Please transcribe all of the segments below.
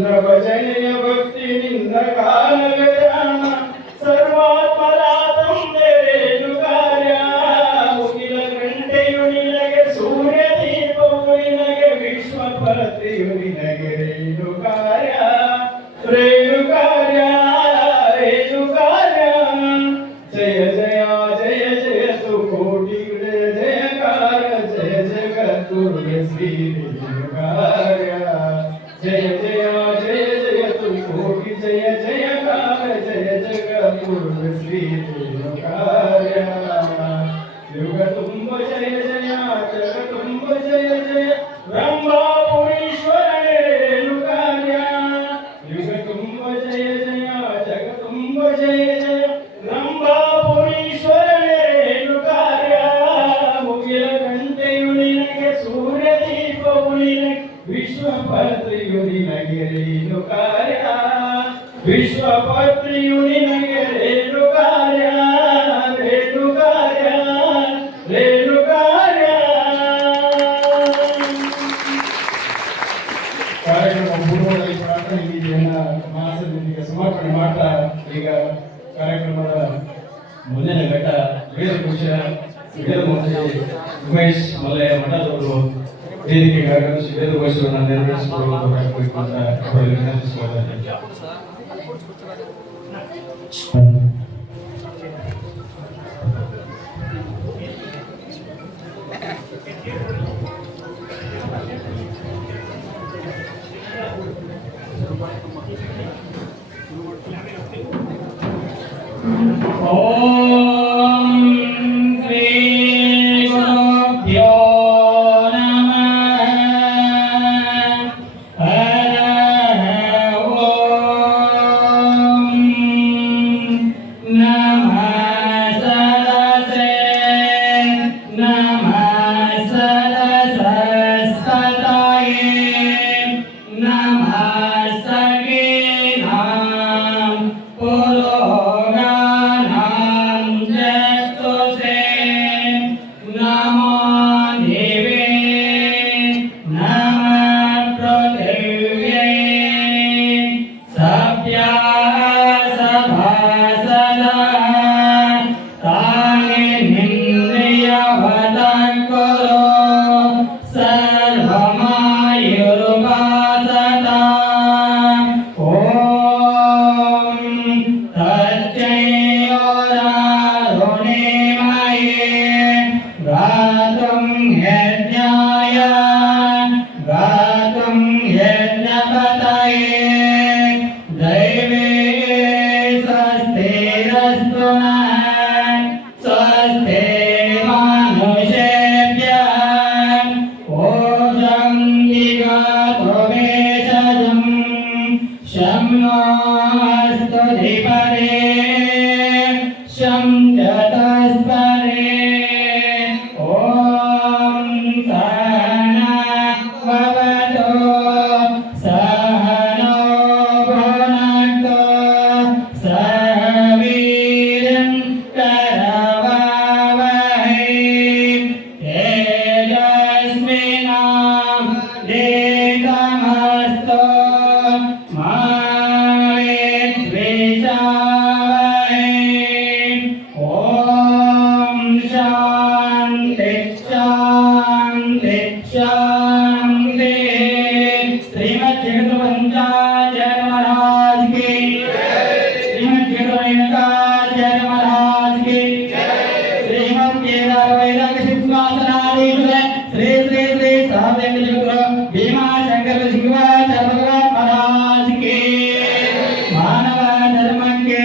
ನಿನ್ನ ಭಜನೆಯ ಭಕ್ತಿ ನಿನ್ನ ಕಾಲವೇ ಧ್ಯಾನ ಸರ್ವಾತ್ಮರ ತಂದೆರೇನು ಕಾರ್ಯ ಮುಗಿಲ ಗಂಟೆಯು ನಿನಗೆ ಸೂರ್ಯ ದೀಪವು ನಿನಗೆ ವಿಶ್ವಪತಿಯು ನಿನಗೆ ರೇಣು ಕಾರ್ಯ ರೇಣು ಕಾರ್ಯ ರೇಣು ಕಾರ್ಯ ಜಯ ಜಯ ಜಯ ಜಯ ತು ಕೋಟಿ ಜಯ ಜಯಕಾರ ಜಯ ಜಗದ್ಗುರು ಶ್ರೀ ರೇಣು ಕಾರ್ಯ ಜಯ ಜಯ ಜಯ ಜಯ ತು ಕೋಟಿ ಜಯ ಜಯಕಾರ ಜಯ ಜಗದ್ಗುರು ಶ್ರೀ ರೇಣು ಕಾರ್ಯ ಯುಗ ತುಂಬ ಜಯ ಜಯ ಜಗ ತುಂಬ ಜಯ ಜಯ ಬ್ರಹ್ಮಾಪುರೀಶ್ವರನೇ ರೇಣು ಕಾರ್ಯ ಯುಗ ತುಂಬ ಜಯ ಜಯ ಜಗ ತುಂಬ ಜಯ ಜಯ ಬ್ರಹ್ಮಾಪುರೀಶ್ವರನೇ ರೇಣು ಕಾರ್ಯ ಮುಗಿಲ ಗಂಟೆಯು ನಿನಗೆ ಸೂರ್ಯ ದೀಪವು ನಿನಗೆ ವಿಶ್ವಪತ್ರಿಯು ನಿನಗೆ ರೇಣು ಕಾರ್ಯ ವಿಶ್ವಪತ್ರಿಯು ನಿನಗೆ ರೇಣು ಕಾರ್ಯ ರೇಣು ಕಾರ್ಯ ರೇಣು ಕಾರ್ಯ. ಕಾರ್ಯಕ್ರಮ ಪೂರ್ವದಲ್ಲಿ ಪ್ರಾರ್ಥನೆ ಗೀತೆಯನ್ನ ಮಹಾಸಭೆಗೆ ಸಮರ್ಪಣೆ ಮಾಡ್ತಾ ಈಗ ಕಾರ್ಯಕ್ರಮದ ಮುಂದಿನ ಘಟ್ಟ ವೇದಘೋಷ ಉಮೇಶ್ ಮಲ್ಲಯ್ಯ ಮಠದವರು ವೇದಿಕೆಗೆ ಆಗಮಿಸಿ ವೇದಘೋಷವನ್ನು ನೆರವೇರಿಸಿಕೊಳ್ಳಬೇಕು ಅಂತ ಅವರಲ್ಲಿ ವಿನಂತಿಸಿಕೊಳ್ಳುತ್ತೇನೆ. ಓಂ ಶ್ರೀ ಗುರುಭ್ಯೋ ನಮಃ ಹರಃ ಓಂ ನಮಃ ಸರಸೇ ನಮಃ ಸರಸಸ್ತತಾಯೇ ನಮಃ ಸಗೀನಾಂ ಪುರೋಗಾನಾಂ ಜಸ್ತುಸೇ ನಮೋ ದೇವೇ ನಮಃ ಪೃಥಿವ್ಯೈ ಸಭ್ಯಾಃ ಸಭಾಸದಃ ತಾನೇ ನಿಂದ್ರಿಯವತಃ ಕುರು ಸರ್ವಮಾಯುರುಪಾಸತಾಂ ಓಂ ತಚ್ಚಯೋರಾರುಣಿಮಯೇ ಗಾತುಂ ಯಜ್ಞಾಯ ಗಾತುಂ ಯಜ್ಞಪತಯೇ ದೈವೇ ಸ್ವಸ್ತಿರಸ್ತು ನಃ ಸ್ವಸ್ತಿ ಮನುಷ್ಯೇಭ್ಯಃ ಓಜಂ ದಿಗಾತು ಮೇಷಜಂ ಶಂ नो अस्तु धिपरे शं चतस्परे ॐ सहना भवतु सहनो भुनक्तु सह वीर्यं करवावहै तेजस्विनावधीतमस्तु मा द्वेषावहै ॐ शान्ति शान्ति शान्ति. श्रीमद्जगद्गुरुपंचाचार्य महाराज की श्रीमद्जगद्गुरुरेणुकाचार्य महाराज की श्रीमद्वेदान्तवेदान्तसिद्धान्तनादीश्वर श्री श्री श्री साधेन्द्र जगद्गुरु भीमाशंकर शिवाचार्य भगवान महाराज की मानव धर्म के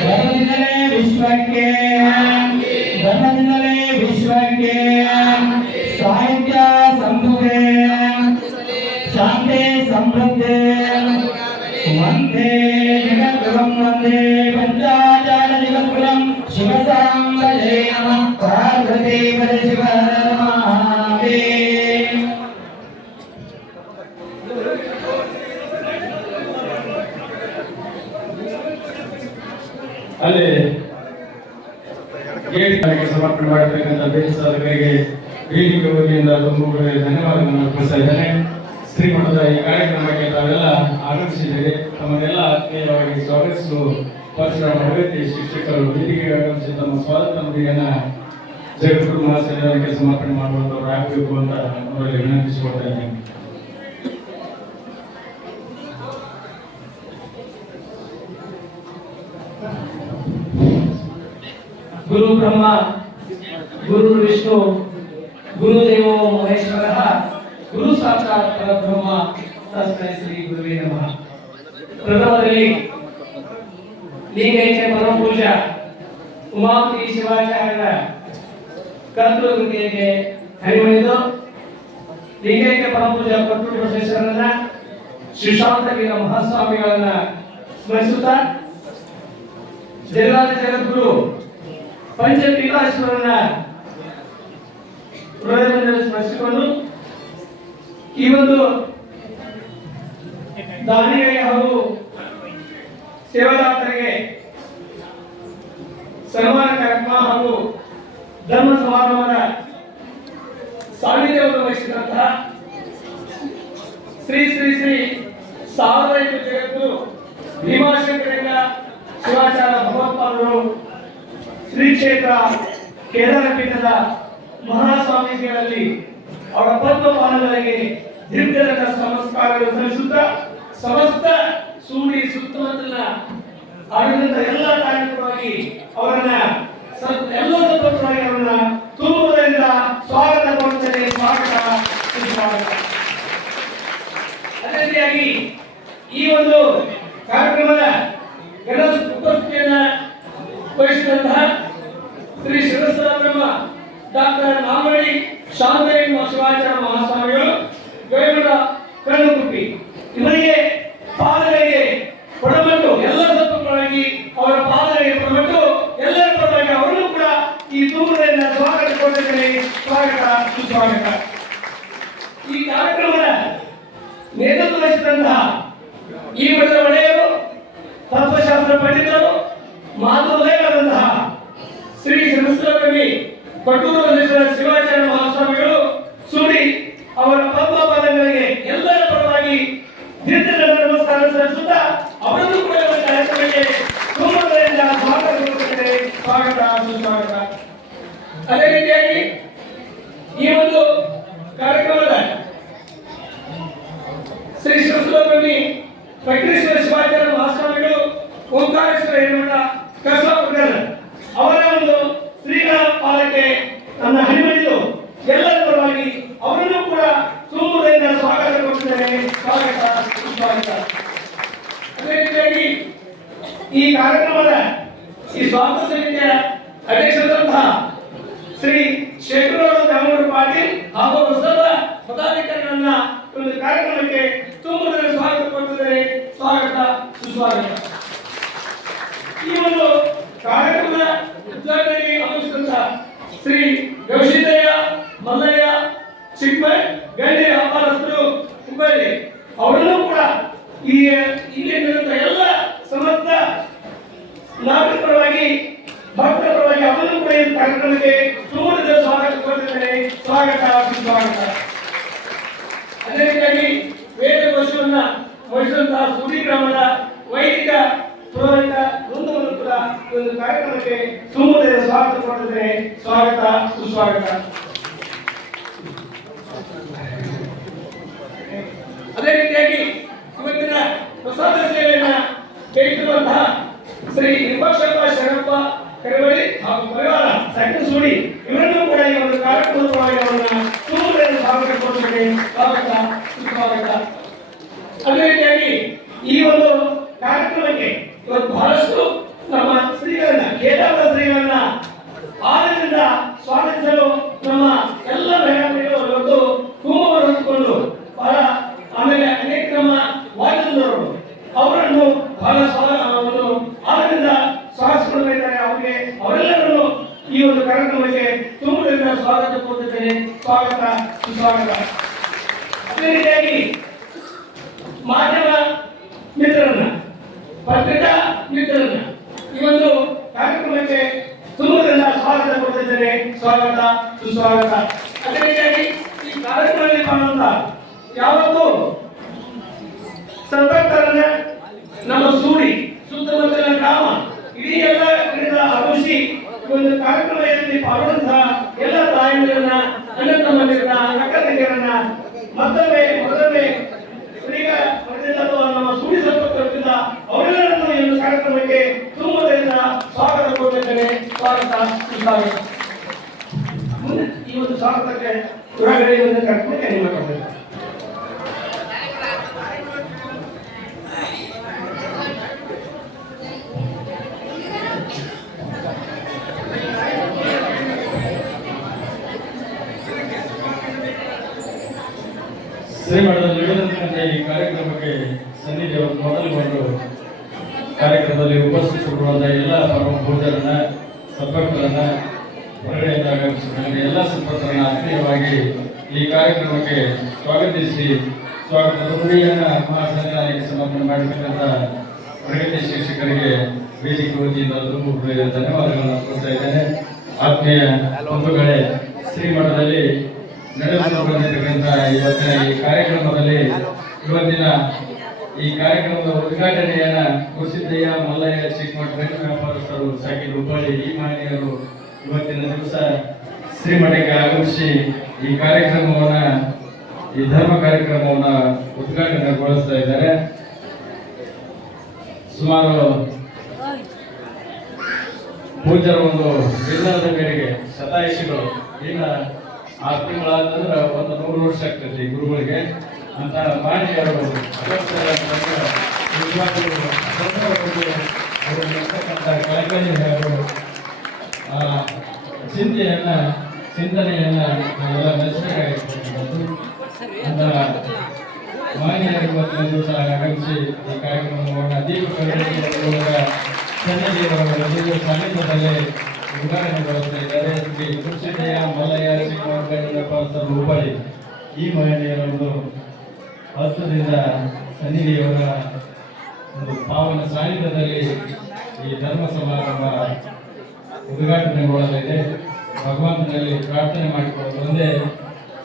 धर्मದಿಂದಲೇ ವಿಶ್ವಕ್ಕೆ ಧರ್ಮದಿಂದಲೇ ವಿಶ್ವಕ್ಕೆ ಸಾಹಿತ್ಯ ಸಮೃದ್ಧಿ ಶಾಂತಿ ಸಮೃದ್ಧಿ ವಂದೇ ಜಗದ್ಗುರುಂ ವಂದೇ ಪಂಚಾಚಾರ್ಯ ಜಗದ್ಗುರುಂ ಶಿವಸಾಂಬಜೇ ನಮಃ ಪಾರ್ವತಿ ಪದ ಶಿವ ಮಹಾದೇವ. ಅಲ್ಲಿ ಗೇಟ್ ಸಮರ್ಪಣೆ ಮಾಡಬೇಕಂತ ಬೇರೆ ಸಾಧಕರಿಗೆ ವೇದಿಕೆ ವತಿಯಿಂದ ತುಂಬ ಧನ್ಯವಾದಗಳನ್ನು ಅರ್ಪಿಸ್ತಾ ಇದ್ದೇನೆ. ಶ್ರೀಮಠದ ಈ ಕಾರ್ಯಕ್ರಮಕ್ಕೆ ತಾವೆಲ್ಲ ಆಗಮಿಸಿದ್ದೇವೆ. ತಮ್ಮನ್ನೆಲ್ಲ ಆತ್ಮೀಯವಾಗಿ ಸ್ವಾಗತಿಸಲು ಪರಶುರಾಮ ಅಗತ್ಯ ಶಿಕ್ಷಕರು ವೇದಿಕೆಗೆ ಆಗಮಿಸಿ ತಮ್ಮ ಸ್ವಾಗತ ನುಡಿಯನ್ನ ಜಗದ್ಗುರು ಮಹಾಸಂಘಕ್ಕೆ ಸಮರ್ಪಣೆ ಮಾಡುವಂತವ್ರು ಆಗಬೇಕು ಅಂತ ಅವರಲ್ಲಿ ವಿನಂತಿಸಿಕೊಳ್ತಾ ಇದ್ದೇನೆ. ಗುರು ಬ್ರಹ್ಮ ಗುರು ವಿಷ್ಣು ಗುರುದೇವೋ ಮಹೇಶ್ವರಃ ಗುರು ಸಾಕ್ಷಾತ್ ಪರಬ್ರಹ್ಮ ತಸ್ಮೈ ಶ್ರೀ ಗುರುವೇ ನಮಃ. ಪ್ರಥಮದಲ್ಲಿ ಲಿಂಗೈಕ್ಯ ಪರಮ ಪೂಜ್ಯ ಉಮಾಪತಿ ಶಿವಾಚಾರ್ಯರ ಕರ್ತೃಕೃತಿಗೆ ಹರಿಮಣಿದು ಲಿಂಗೈಕ್ಯ ಪರಮ ಪೂಜ್ಯ ಕರ್ತೃ ಬಸವೇಶ್ವರರನ್ನ ಶ್ರೀಶಾಂತವೀರ ಮಹಾಸ್ವಾಮಿಗಳನ್ನ ಸ್ಮರಿಸುತ್ತಾ ಜಗದಾದಿ ಜಗದ್ಗುರು ಪಂಚಪೀಠಾಶ್ವರನ ಹೃದಯದಲ್ಲಿ ಸ್ಮರಿಸಿಕೊಂಡು ಈ ಒಂದು ದಾನಿಗಳಿಗೆ ಹಾಗೂ ಸೇವಾದಾತರಿಗೆ ಸನ್ಮಾನ ಕಾರ್ಯಕ್ರಮ ಹಾಗೂ ಧರ್ಮ ಸಮಾರಂಭದ ಸಾನ್ನಿಧ್ಯವನ್ನು ವಹಿಸಿದಂತಹ ಶ್ರೀ ಶ್ರೀ ಶ್ರೀ ಸಾರ್ವಜನಿಕ ಜಗದ್ಗುರು ಭೀಮಾಶಂಕರಲಿಂಗ ಶಿವಾಚಾರ್ಯ ಭಗವತ್ಪಾದರು ಶ್ರೀ ಕ್ಷೇತ್ರ ಕೇದಾರ ಪೀಠದ ಮಹಾಸ್ವಾಮೀಜಿಗಳಲ್ಲಿ ಅವರ ಪದ್ಮಪಾದಗಳಿಗೆ ದೀರ್ಘದಂಡ ನಮಸ್ಕಾರಗಳು ಸಲ್ಲಿಸುತ್ತಾ ಸಮಸ್ತ ಸೂಡಿ ಸುತ್ತಮುತ್ತಲಿನ ಆಡಳಿತ ಎಲ್ಲ ಕಾರ್ಯಕ್ರಮವಾಗಿ ಅವರನ್ನ ಎಲ್ಲ ಸಪೋರ್ಟವಾಗಿ ಅವರನ್ನ ತುಂಬುವುದರಿಂದ ಸ್ವಾಗತ ಕೊಡುತ್ತೇನೆ. ಸ್ವಾಗತ ಸುಸ್ವಾಗತ. ಅದೇ ರೀತಿಯಾಗಿ ಈ ಒಂದು ಕಾರ್ಯಕ್ರಮದ ಗಣ ಉಪಸ್ಥಿತಿಯನ್ನ ವಹಿಸಿದಂತಹ ಶ್ರೀ ಶಿರಸ್ವರ ಬ್ರಹ್ಮ ಡಾಕ್ಟರ್ ನಾಮಡಿ ಶಾಂತಲಿಂಗ ಶಿವಾಚಾರ್ಯ ಮಹಾಸ್ವಾಮಿಗಳು ಗೈಮಠ ಕಣ್ಣುಗುಪ್ಪಿ ಇವರಿಗೆ ಪಾದಗಳಿಗೆ ಕೊಡಮಟ್ಟು ಎಲ್ಲ ಸತ್ವವಾಗಿ ಅವರ ಪಾದಗಳಿಗೆ ಕೊಡಮಟ್ಟು ಎಲ್ಲರ ಪರವಾಗಿ ಅವರನ್ನು ಕೂಡ ಈ ತುಂಬದಿಂದ ಸ್ವಾಗತ ಕೊಟ್ಟಿದ್ದೇನೆ. ಸ್ವಾಗತ ಸುಸ್ವಾಗತ. ಈ ಕಾರ್ಯಕ್ರಮದ ನೇತೃತ್ವ ವಹಿಸಿದಂತಹ ಈ ಮಠದ ಒಡೆಯರು ತತ್ವಶಾಸ್ತ್ರ ಪಂಡಿತರು ಮಾತೃದಯರಾದಂತಹ ಶ್ರೀ ಶಿರಸ್ವರಕವಿ ಕೊಟ್ಟೂರು ಶಿವಾಚಾರ್ಯ ಮಹಾಸ್ವಾಮಿಗಳು ಸೂಡಿ ಅವರ ಪದ್ಮಪಾದಗಳಿಗೆ ಎಲ್ಲರ ಪರವಾಗಿ ದೀರ್ಘದಂಡ ನಮಸ್ಕಾರ ಸಲ್ಲಿಸುತ್ತಾ ಅವರನ್ನು ಕೂಡ ಕಾರ್ಯಕ್ರಮಕ್ಕೆ ತುಂಬದಿಂದ ಸ್ವಾಗತ ಕೊಡುತ್ತೇನೆ. ಸ್ವಾಗತ ಸುಸ್ವಾಗತ. ಅದೇ ರೀತಿಯಾಗಿ ಈ ಒಂದು ಕಾರ್ಯಕ್ರಮದ ಶ್ರೀ ಶಿರಸ್ವರಕವಿ ಪಟ್ಟೇಶ್ವರ ಶಿವಾಚಾರ್ಯ ಮಹಾಸ್ವಾಮಿಗಳು ಓಂಕಾರೇಶ್ವರ ಹಿರೇಮಠ ಕಸಾಪುರ ಅವರ ಒಂದು ಶ್ರೀಗಳ ಪಾದಕ್ಕೆ ನನ್ನ ಹರಿಮಣಿದು ಎಲ್ಲರ ಪರವಾಗಿ ಅವರನ್ನು ಕೂಡ ತುಂಬದಿಂದ ಸ್ವಾಗತ ಕೊಡುತ್ತೇನೆ. ಸ್ವಾಗತ ಸುಸ್ವಾಗತ. ಅದೇ ರೀತಿಯಾಗಿ ಈ ಕಾರ್ಯಕ್ರಮದ ಈ ಸ್ವಾಗತ ಸಮಿತಿಯ ಅಧ್ಯಕ್ಷರಾದಂತಹ ಶ್ರೀ ಶೇಖರರಾವ್ ದಾಮೋದರ ಪಾಟೀಲ್ ಹಾಗೂ ಸರ್ವ ಪದಾಧಿಕಾರಿಗಳನ್ನ ಒಂದು ಕಾರ್ಯಕ್ರಮಕ್ಕೆ ತುಂಬದಿಂದ ಸ್ವಾಗತ ಕೊಡುತ್ತೇನೆ. ಸ್ವಾಗತ ಸುಸ್ವಾಗತ. ಈ ಒಂದು ಕಾರ್ಯಕ್ರಮದ ಉದ್ಘಾಟನೆಗೆ ಆಗಮಿಸಿದಂತಹ ಶ್ರೀ ಗವಿಸಿದ್ದಯ್ಯ ಮಲ್ಲಯ್ಯ ಚಿಕ್ಕಮಠ್ ಗಂಡಿ ವ್ಯಾಪಾರಸ್ಥರು ಹುಬ್ಬಳ್ಳಿ ಅವರನ್ನು ಕೂಡ ಈ ಇಲ್ಲಿ ಎಲ್ಲ ಸಮಸ್ತ ನಾಗರಿಕ ಪರವಾಗಿ ಭಕ್ತರ ಪರವಾಗಿ ಅವರನ್ನು ಕೂಡ ಈ ಕಾರ್ಯಕ್ರಮಕ್ಕೆ ತುಂಬದಿಂದ ಸ್ವಾಗತ ಕೊಡುತ್ತೇನೆ. ಸ್ವಾಗತ ಸುಸ್ವಾಗತ. ಅದೇ ರೀತಿಯಾಗಿ ವೇದಕೋಶವನ್ನ ವಹಿಸಿದಂತಹ ಸುಡಿ ಗ್ರಾಮದ ವೈದಿಕ ಪುರೋಹಿತ ವೃಂದವನ್ನು ಕೂಡ ಒಂದು ಕಾರ್ಯಕ್ರಮಕ್ಕೆ ತುಂಬದಿಂದ ಸ್ವಾಗತ ಕೊಡುತ್ತೇನೆ. ಸ್ವಾಗತ ಸುಸ್ವಾಗತ. ಅದೇ ರೀತಿಯಾಗಿ ಇವತ್ತಿನ ಪ್ರಸಾದ ಸೇವೆಯನ್ನ ಕೈಗೊಳ್ಳುವಂತಹ ಶ್ರೀ ನಿರ್ಭಕ್ಷಪ್ಪ ಶರಣಪ್ಪ ಕರವಳಿ ಹಾಗೂ ಪರಿವಾರ ಸೆಕೆಂಡ್ ಸೂಡಿ ಇವರನ್ನು ಕೂಡ ಈ ಒಂದು ಕಾರ್ಯಕ್ರಮವಾಗಿ ಅವರನ್ನ ತುಂಬದಿಂದ ಸ್ವಾಗತ ಕೊಡುತ್ತೇನೆ. ಸ್ವಾಗತ ಸುಸ್ವಾಗತ. ಅದೇ ರೀತಿಯಾಗಿ ಈ ಒಂದು ಕಾರ್ಯಕ್ರಮಕ್ಕೆ ಇವತ್ತು ಬಹಳಷ್ಟು ನಮ್ಮ ಶ್ರೀಗಳನ್ನ ಕೇರಳದ ಶ್ರೀಗಳನ್ನ ಆನಂದದಿಂದ ಸ್ವಾಗತಿಸಲು ನಮ್ಮ ಎಲ್ಲ ಮಹಿಳೆಯರು ಇವತ್ತು ಕುಂಭವನ್ನು ಹೊಂದಿಕೊಂಡು ಬಹಳ ಆಮೇಲೆ ಅನೇಕ ನಮ್ಮ ವಾದ್ಯದವರು ಅವರನ್ನು ಬಹಳ ಒಂದು ಆನಂದದಿಂದ ಸ್ವಾಗತಿಸಿಕೊಂಡಿದ್ದಾರೆ. ಅವರಿಗೆ ಅವರೆಲ್ಲರನ್ನು ಈ ಒಂದು ಕಾರ್ಯಕ್ರಮಕ್ಕೆ ತುಂಬದಿಂದ ಸ್ವಾಗತ ಕೊಡುತ್ತೇನೆ. ಸ್ವಾಗತ ಸುಸ್ವಾಗತ. ಅದೇ ರೀತಿಯಾಗಿ ಮಾಧ್ಯಮ ಮಿತ್ರರನ್ನ ಪತ್ರಿಕಾ ಮಿತ್ರರನ್ನ ಈ ಒಂದು ಕಾರ್ಯಕ್ರಮಕ್ಕೆ ತುಂಬದಿಂದ ಸ್ವಾಗತ ಕೊಡುತ್ತಿದ್ದೇನೆ. ಸ್ವಾಗತ ಸುಸ್ವಾಗತ. ಅದೇ ಅಂತ ಯಾವತ್ತು ಸಂಪತ್ತರನ್ನ ನಮ್ಮ ಸೂಡಿ ಸುತ್ತಮುತ್ತಲಿನ ಗ್ರಾಮ ಇಡೀ ಎಲ್ಲ ಕಡೆಯಿಂದ ಆಗಮಿಸಿ ಒಂದು ಕಾರ್ಯಕ್ರಮದಲ್ಲಿ ಪಾಲ್ಗೊಂಡಂತಹ ಎಲ್ಲ ತಾಯಂದಿರನ್ನ ಅಣ್ಣ ತಮ್ಮಂದಿರನ್ನ ಅಕ್ಕ ತಂಗಿಯರನ್ನ ಮತ್ತೊಮ್ಮೆ ಈಗ ನಮ್ಮ ಸೂಡಿ ಸಂಪರ್ಕದಿಂದ ಅವರೆಲ್ಲರನ್ನು ಈ ಒಂದು ಕಾರ್ಯಕ್ರಮಕ್ಕೆ ತುಂಬದಿಂದ ಸ್ವಾಗತ ಕೋರುತ್ತೇನೆ. ಸ್ವಾಗತ ಸುಸ್ವಾಗತ. ಮುಂದೆ ಈ ಒಂದು ಸ್ವಾಗತಕ್ಕೆ ಹೊರಗಡೆ ಈ ಒಂದು ಕಾರ್ಯಕ್ರಮಕ್ಕೆ ನಿಮ್ಮ ಕೊಡ್ತೇನೆ. ಶ್ರೀಮಠದಲ್ಲಿ ನಡೆದಂತೆ ಈ ಕಾರ್ಯಕ್ರಮಕ್ಕೆ ಸನ್ನಿಧಿಯವರು ಮೊದಲುಗೊಂಡು ಕಾರ್ಯಕ್ರಮದಲ್ಲಿ ಉಪಸ್ಥಿತರುವಂತಹ ಎಲ್ಲ ಪರಮ ಪೂಜರನ್ನ ಸದ್ಭಕ್ತರನ್ನ ಹೊರಗಡೆಯಿಂದ ಆಗಮಿಸಿದ ಎಲ್ಲ ಸದ್ಭಕ್ತರನ್ನ ಆತ್ಮೀಯವಾಗಿ ಈ ಕಾರ್ಯಕ್ರಮಕ್ಕೆ ಸ್ವಾಗತಿಸಿ ಸ್ವಾಗತದ ನುಡಿಯನ್ನ ಮಹಾಸನ್ನಿಧಾನಕ್ಕೆ ಸಮರ್ಪಣೆ ಮಾಡಿರ್ತಕ್ಕಂಥ ಪ್ರಗತಿ ಶಿಕ್ಷಕರಿಗೆ ವೇದಿಕೆ ವತಿಯಿಂದ ತುಂಬ ಧನ್ಯವಾದಗಳನ್ನು ಕೊಡ್ತಾ ಇದ್ದೇನೆ. ಆತ್ಮೀಯ ಬಂಧುಗಳೇ, ಶ್ರೀಮಠದಲ್ಲಿ ನಡೆದು ಬಂದಿರತಕ್ಕಂಥ ಇವತ್ತಿನ ಈ ಕಾರ್ಯಕ್ರಮದಲ್ಲಿ ಇವತ್ತಿನ ಈ ಕಾರ್ಯಕ್ರಮದ ಉದ್ಘಾಟನೆಯನ್ನ ಕುಸಿದ್ದಯ್ಯ ಮಲ್ಲಯ್ಯ ಚಿಕ್ಕಮಠ ಗಂಡು ವ್ಯಾಪಾರಸ್ಥರು ಸಾಕಿದ ಹುಬ್ಬಳ್ಳಿ ಈ ಮಾನ್ಯರು ಇವತ್ತಿನ ದಿವಸ ಶ್ರೀಮಠಕ್ಕೆ ಆಗಮಿಸಿ ಈ ಕಾರ್ಯಕ್ರಮವನ್ನ ಈ ಧರ್ಮ ಕಾರ್ಯಕ್ರಮವನ್ನ ಉದ್ಘಾಟನೆಗೊಳಿಸ್ತಾ ಇದ್ದಾರೆ. ಸುಮಾರು ಪೂಜ್ಯರ ಒಂದು ನಿರ್ಧಾರದ ಮೇರೆಗೆ ಶತಾಯುಷಿಗಳು ಈಗ 6 ತಿಂಗಳಾದಂದ್ರೆ ಒಂದು 100 ವರ್ಷ ಆಗ್ತೈತಿ ಗುರುಗಳಿಗೆ ಅಂತ ಮಾನ್ಯರು ಚಿಂತನೆಯನ್ನ ನಾವೆಲ್ಲ ಮೆಚ್ಚಬೇಕಾಗಿರ್ತಕ್ಕಂಥದ್ದು ಅಂತ ಮಾನ್ಯರು ಇವತ್ತಿನ ದಿವಸ ಆಗಮಿಸಿ ಈ ಕಾರ್ಯಕ್ರಮವನ್ನು ದೀಪ ಸನ್ನಿಧಿಯವರ ಸಾನ್ನಿಧ್ಯದಲ್ಲೇ ಉದ್ಘಾಟನೆಗೊಳಿಸ್ತಾ ಇದ್ದಾರೆ. ಶ್ರೀ ಕುಸಿದ್ದಯ್ಯ ಮಲ್ಲಯ್ಯ ಚಿಕ್ಕಮಠ ಗಂಡು ವ್ಯಾಪಾರಸ್ಥರು ಹುಬ್ಬಳ್ಳಿ ಈ ಮಹಿಳೆಯರ ಒಂದು ಹಸ್ತದಿಂದ ಸನ್ನಿಧಿಯವರ ಒಂದು ಪಾವನ ಸಾನ್ನಿಧ್ಯದಲ್ಲಿ ಈ ಧರ್ಮ ಸಮಾರಂಭ ಉದ್ಘಾಟನೆಗೊಳ್ಳಲಿದೆ. ಭಗವಂತನಲ್ಲಿ ಪ್ರಾರ್ಥನೆ ಮಾಡಿಕೊಳ್ಳೋದು ಒಂದೇ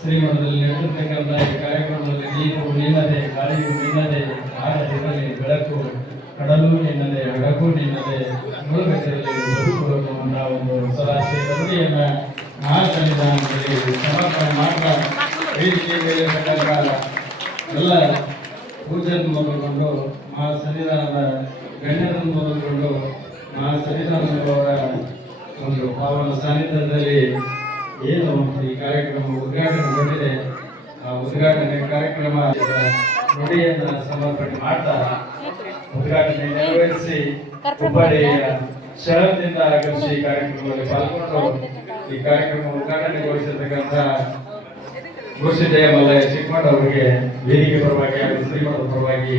ಶ್ರೀಮಠದಲ್ಲಿ ನಡೆದಿರ್ತಕ್ಕಂಥ ಈ ಕಾರ್ಯಕ್ರಮದಲ್ಲಿ ದೀಪವು ನಿನ್ನದೆ, ಗಾಳಿಯು ನಿನ್ನದೆ, ಆಡದಿರಲಿ ಬೆಳಕು, ಕಡಲು ನಿನ್ನದೆ, ಬೆಳಕು ನಿನ್ನದೆ, ಮುಳುಗಟ್ಟಿರಲಿ ಬದುಕುವುದು ಅನ್ನೋ ಒಂದು ಸದಾಶಯದ ನುಡಿಯನ್ನ ಮಹಾಸನ್ನಿಧಾನದಲ್ಲಿ ಸಮರ್ಪಣೆ ಮಾಡುವ ವೇದಿಕೆ ಮೇಲೆ ಎಲ್ಲ ಪೂಜೆಯನ್ನು ಮೊದಲುಗೊಂಡು ಮಹಾಸನ್ನಿಧಾನದ ಗಣ್ಯರನ್ನು ಮೊದಲುಗೊಂಡು ಮಹಾಸನ್ನಿಧಾನದವರ ಒಂದು ಪಾವನ ಸಾನ್ನಿಧ್ಯದಲ್ಲಿ ಏನು ಈ ಕಾರ್ಯಕ್ರಮ ಉದ್ಘಾಟನೆಗೊಂಡಿದೆ ಆ ಉದ್ಘಾಟನೆ ಕಾರ್ಯಕ್ರಮ ನುಡಿಯನ್ನು ಸಮರ್ಪಣೆ ಮಾಡ್ತಾ ಉದ್ಘಾಟನೆ ನೆರವೇರಿಸಿ ಹುಬ್ಬಳ್ಳಿಯ ಶಹರದಿಂದ ಆಗಮಿಸಿ ಕಾರ್ಯಕ್ರಮದಲ್ಲಿ ಪಾಲ್ಗೊಂಡು ಈ ಕಾರ್ಯಕ್ರಮ ಉದ್ಘಾಟನೆಗೊಳಿಸಿರ್ತಕ್ಕಂಥ ಕುಸಿದ್ದಯ್ಯ ಮಲ್ಲಯ್ಯ ಚಿಕ್ಕಮಠ ಅವರಿಗೆ ವೇದಿಕೆ ಪರವಾಗಿ ಹಾಗೂ ಶ್ರೀಮಠದ ಪರವಾಗಿ